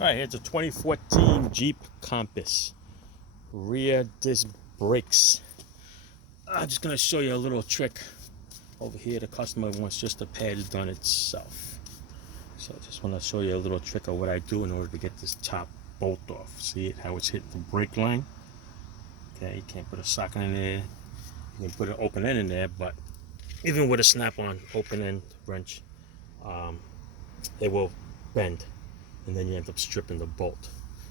All right, here's a 2014 Jeep Compass, rear disc brakes. I'm just gonna show you a little trick over here. The customer wants just the pad done itself. So I just want to show you a little trick of what I do in order to get this top bolt off. See it, how it's hitting the brake line? Okay, you can't put a socket in there. You can put an open end in there, but even with a snap-on open end wrench, it will bend, and then you end up stripping the bolt.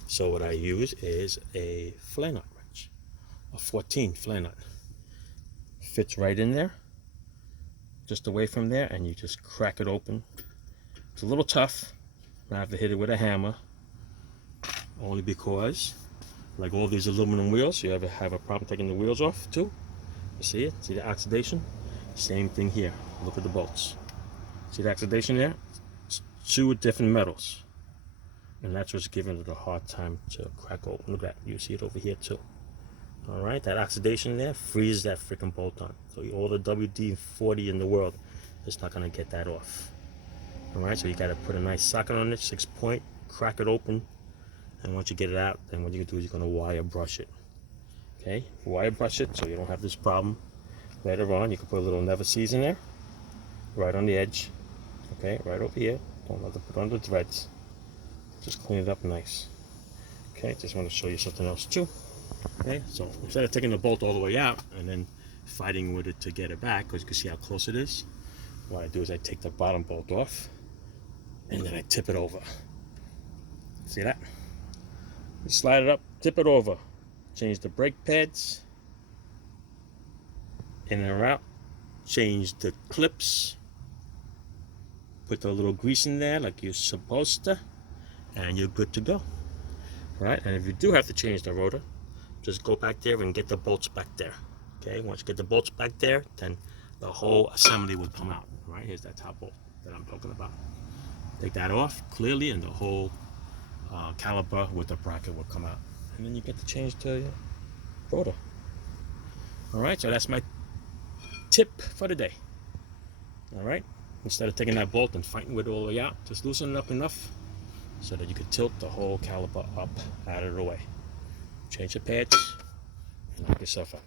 So what I use is a flare nut wrench, a 14 flare nut. Fits right in there, just away from there, and you just crack it open. It's a little tough. I have to hit it with a hammer, only because, like all these aluminum wheels, you ever have a problem taking the wheels off too? You see it? See the oxidation? Same thing here. Look at the bolts. See the oxidation there? It's two different metals, and that's what's giving it a hard time to crack open. Look at that. You see it over here too. All right, that oxidation there freezes that freaking bolt on. So all the WD-40 in the world is not going to get that off. All right, so you got to put a nice socket on it, 6-point, crack it open, and once you get it out, then what you do is you're going to wire brush it. Okay, wire brush it so you don't have this problem later on. You can put a little never sees in there, right on the edge. Okay, right over here. Don't have to put on the threads. Just clean it up nice. Okay, just want to show you something else too. Okay, so instead of taking the bolt all the way out and then fighting with it to get it back, because you can see how close it is, what I do is I take the bottom bolt off and then I tip it over. See that? You slide it up, tip it over, change the brake pads in and out, change the clips, put a little grease in there like you're supposed to, and you're good to go. Right? And if you do have to change the rotor, just go back there and get the bolts back there. Okay, once you get the bolts back there, then the whole assembly will come out. Right, here's that top bolt that I'm talking about. Take that off clearly, and the whole caliper with the bracket will come out, and then you get to change to your rotor. All right, so that's my tip for the day. All right, instead of taking that bolt and fighting with it all the way out, just loosen it up enough so that you can tilt the whole caliper up out of the way. Change the pads and knock yourself out.